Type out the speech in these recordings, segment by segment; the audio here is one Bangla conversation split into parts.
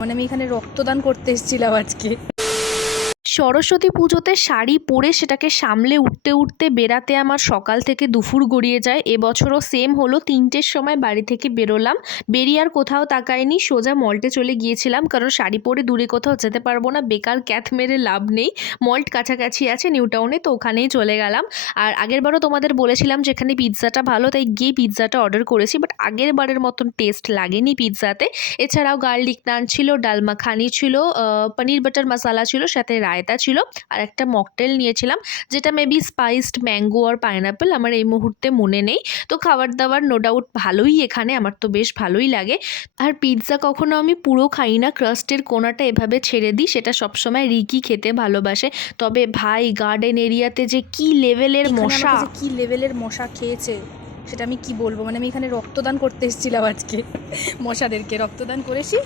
মানে আমি এখানে রক্তদান করতে এসেছিলাম আজকে। সরস্বতী পুজোতে শাড়ি পরে সেটাকে সামলে উঠতে উঠতে বেরাতে আমার সকাল থেকে দুপুর গড়িয়ে যায়। এবছরও সেম হলো, 3টের সময় বাড়ি থেকে বেরোলাম, বেরিয়ে আর কোথাও তাকাইনি, সোজা মল্টে চলে গিয়েছিলাম, কারণ শাড়ি পরে দূরে কোথাও যেতে পারবো না, বেকার ক্যাথ মেরে লাভ নেই। মল্ট কাছাকাছি আছে নিউ টাউনে, তো ওখানেই চলে গেলাম। আর আগেরবারও তোমাদের বলেছিলাম যেখানে পিৎজাটা ভালো, তাই গিয়ে পিৎজাটা অর্ডার করেছি, বাট আগের বারের মতন টেস্ট লাগেনি পিৎজাতে। এছাড়াও গার্লিক নান ছিল, ডাল মাখানি ছিল, পনির বাটার মশালা ছিল, সাথে রায়তা ছিল, আর একটা মকটেল নিয়েছিলাম যেটা মেবি স্পাইসড ম্যাঙ্গো আর পাইনাপেল, আমার এই মুহূর্তে মনে নেই। তো খাবার দাবার নো ডাউট ভালোই এখানে, আমার তো বেশ ভালোই লাগে। আর পিৎজা কখনো আমি পুরো খাই না, ক্রাস্টের কোনাটা এভাবে ছেড়ে দিই, সেটা সবসময় রিকি খেতে ভালোবাসে। তবে ভাই গার্ডেন এরিয়াতে যে কি লেভেলের মশা, যে কি লেভেলের মশা খেয়েছে সেটা আমি কি বলবো। মানে আমি এখানে রক্তদান করতে এসেছিলাম আজকে, মশাদেরকে রক্তদান করেছি,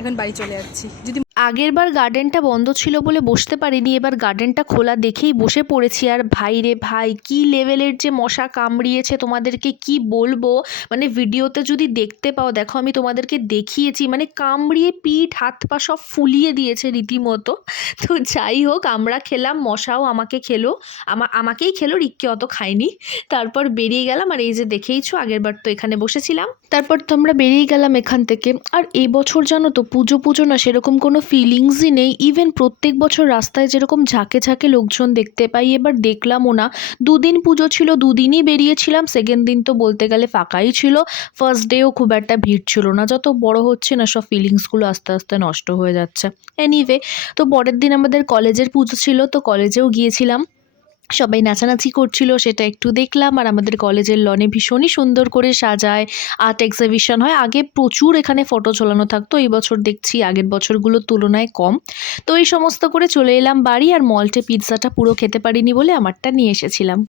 এখন বাড়ি চলে যাচ্ছি। যদি আগেরবার গার্ডেনটা বন্ধ ছিল বলে বসতে পারিনি, এবার গার্ডেনটা খোলা দেখেই বসে পড়েছি। আর ভাই রে ভাই, কি লেভেলের যে মশা কামড়িয়েছে তোমাদেরকে কি বলবো। মানে ভিডিওতে যদি দেখতে পাও, দেখো আমি তোমাদেরকে দেখিয়েছি, মানে কামড়িয়ে পিঠ হাত পা সব ফুলিয়ে দিয়েছে রীতিমতো। তো যাই হোক, আমরা খেলাম, মশাও আমাকে খেলো, আমাকেই খেলো, রিককে অত খাইনি। তারপর বেরিয়ে গেলাম, আর এই যে দেখেইছো আগেরবার তো এখানে বসেছিলাম। তারপর তো আমরা বেরিয়ে গেলাম এখান থেকে। আর এবছর জানো তো পুজো পুজো না সেরকম কোনো ফিলিংসই নেই। ইভেন প্রত্যেক বছর রাস্তায় যেরকম ঝাঁকে ঝাঁকে লোকজন দেখতে পাই, এবার দেখলামও না। দুদিন পুজো ছিল, দুদিনই বেরিয়েছিলাম, সেকেন্ড দিন তো বলতে গেলে ফাঁকাই ছিল, ফার্স্ট ডেও খুব একটা ভিড় ছিল না। যত বড় হচ্ছে না সব ফিলিংসগুলো আস্তে আস্তে নষ্ট হয়ে যাচ্ছে। এনিওয়ে, তো পরের দিন আমাদের কলেজের পুজো ছিল, তো কলেজেও গিয়েছিলাম, সবাই নাচানাচি করছিল, সেটা একটু দেখলাম। আর আমাদের কলেজের লনে ভীষণই সুন্দর করে সাজায়, আর্ট এক্সিবিশন হয়। আগে প্রচুর এখানে ফটো ঝোলানো থাকতো, এই বছর দেখছি আগের বছরগুলোর তুলনায় কম। তো এই সমস্ত করে চলে এলাম বাড়ি, আর মল্টে পিৎজাটা পুরো খেতে পারিনি বলে আমারটা নিয়ে এসেছিলাম।